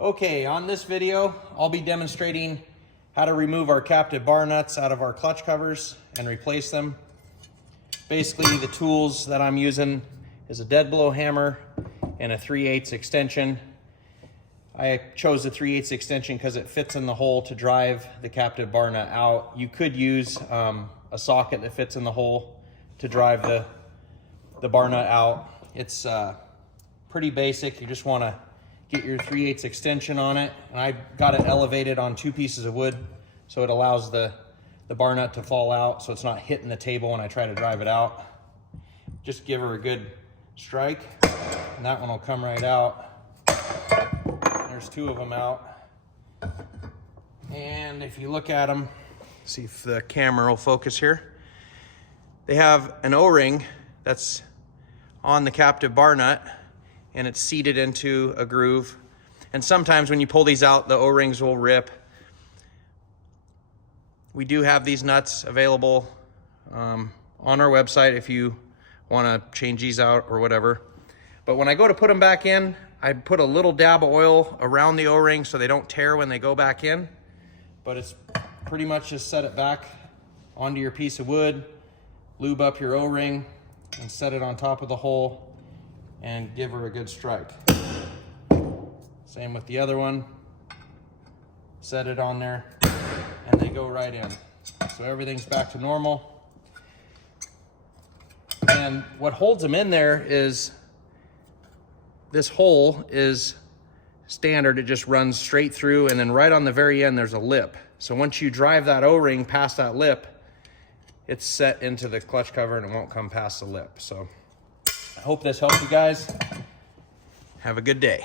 Okay, on this video, I'll be demonstrating how to remove our captive bar nuts out of our clutch covers and replace them. Basically, the tools that I'm using is a dead blow hammer and a 3/8 extension. I chose the 3/8 extension because it fits in the hole to drive the captive bar nut out. You could use a socket that fits in the hole to drive the bar nut out. It's pretty basic. You just want to get your 3/8 extension on it. And I got it elevated on 2 pieces of wood so it allows the bar nut to fall out so it's not hitting the table when I try to drive it out. Just give her a good strike and that one will come right out. There's 2 of them out. And if you look at them, see if the camera will focus here. They have an O-ring that's on the captive bar nut and it's seated into a groove. And sometimes when you pull these out, the O-rings will rip. We do have these nuts available on our website if you want to change these out or whatever. But when I go to put them back in, I put a little dab of oil around the O-ring so they don't tear when they go back in. But it's pretty much just set it back onto your piece of wood, lube up your O-ring, and set it on top of the hole and give her a good strike. Same with the other one. Set it on there and they go right in. So everything's back to normal. And what holds them in there is this hole is standard. It just runs straight through, and then right on the very end there's a lip. So once you drive that O-ring past that lip, it's set into the clutch cover and it won't come past the lip. So I hope this helped you guys. Have a good day.